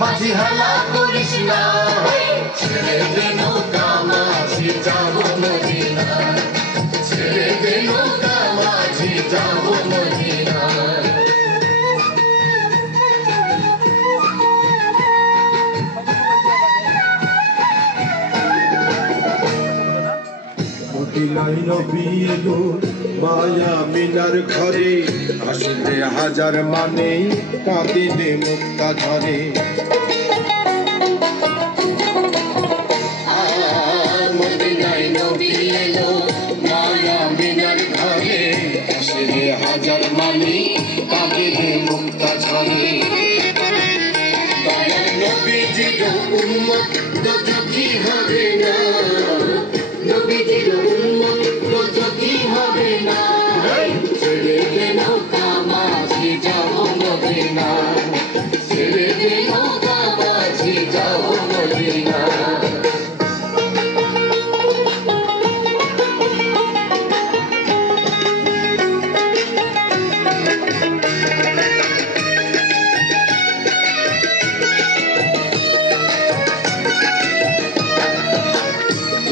মাঝি হেলা করিস না ছেড়ে দে নৌকা মাঝি যাব মদিনা ছেড়ে দে নৌকা মাঝি যাব মদিনা মদিনায় নবী এলো মায়া মিনার ঘরে আসিলে হাজার মানে কাঁদিলে মুক্তা ঝরে মদিনায় নবী এলো মায়া মিনার ঘরে আসিলে হাজার মানে কাঁদিলে মুক্তা ঝরে দয়াল নবীজির উম্মত দুঃখী হবে না নবীজির উম্মত দুঃখী হবে না ছেড়ে দে নৌকা মাঝি যাব মদিনা ছেড়ে দে নৌকা মাঝি যাব মদিনা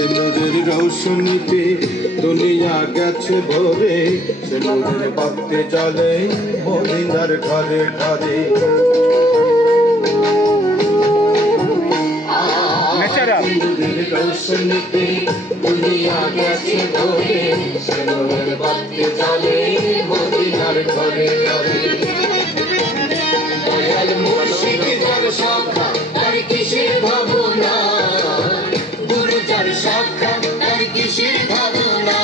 নূরের রৌশনীতে দুনিয়া গেছে ভরে সে নূরের বাতি জ্বলে মদিনার ঘরে ঘরে নূরের রৌশনীতে দুনিয়া গেছে ভরে সে নূরের বাতি জ্বলে মদিনার ঘরে ঘরে দয়াল মুর্শিদ যার শাখা তার কিসের ভাবনা শাখা আর কিসের ভাবনা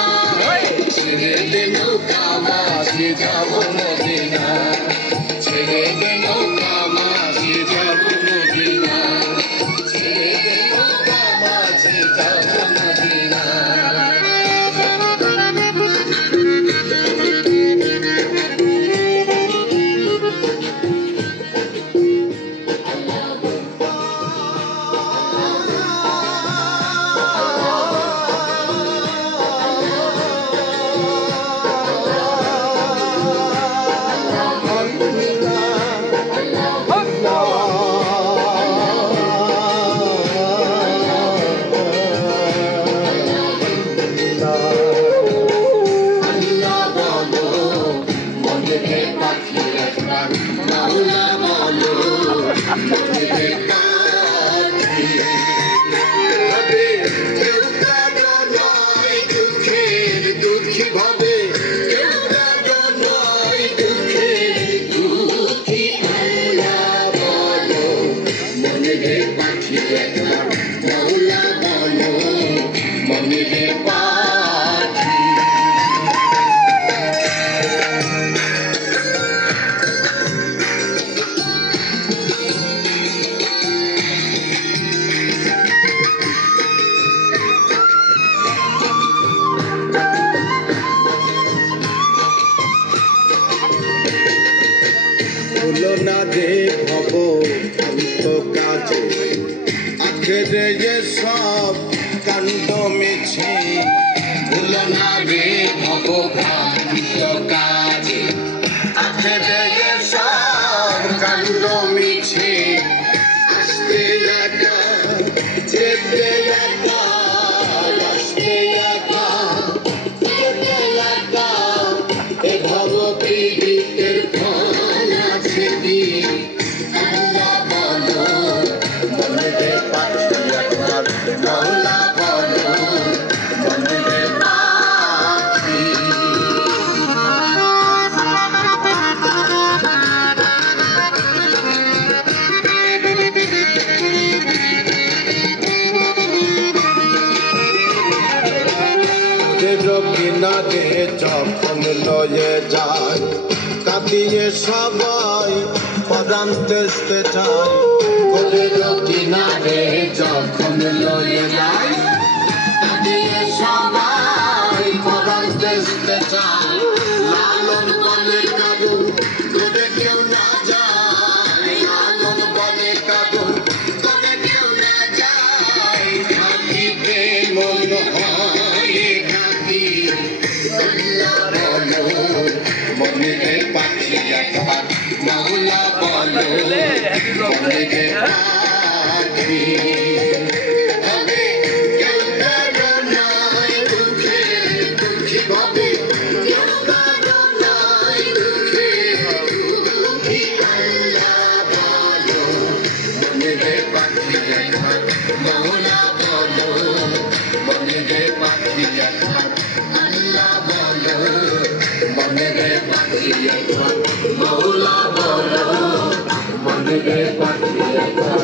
ছেড়ে দে নৌকা মাঝি যাব মদিনা ছেড়ে দে নৌকা মাঝি যাব মদিনা ছেড়ে দে নৌকা মাঝি যাব মদিনা তুলনা দে ভব অন্ত কাজে আখেরে যে সব কাণ্ড মিছে তুলনা দে ভব ভ্রান্ত কাজে আখেরে যে সব কাণ্ড মিছে আসতে একা যেতে একা আসতে একা যেতে একা এ ভব পীড়িতের ফল আছে কি আল্লাহ বলো মনে দে পাচ্ছি একবার মৌলা বলো মনে দে পাচ্ছি কিনারে যখন লয়ে যায় কাঁদিয়ে সবাই পদান তেজতে চায় কিনারে যখন লয়ে যায় কাঁদিয়ে সবাই পদান তেজতে চায় লালন বলে কাবু তোদের কেউ না যায় লালন বলে কাবু তোদের কেউ না যায় থাকিতে মন হয় থাকি মনে পাখি একবার মাওলা বলো মনে मौला बोलो मन रे पाखिया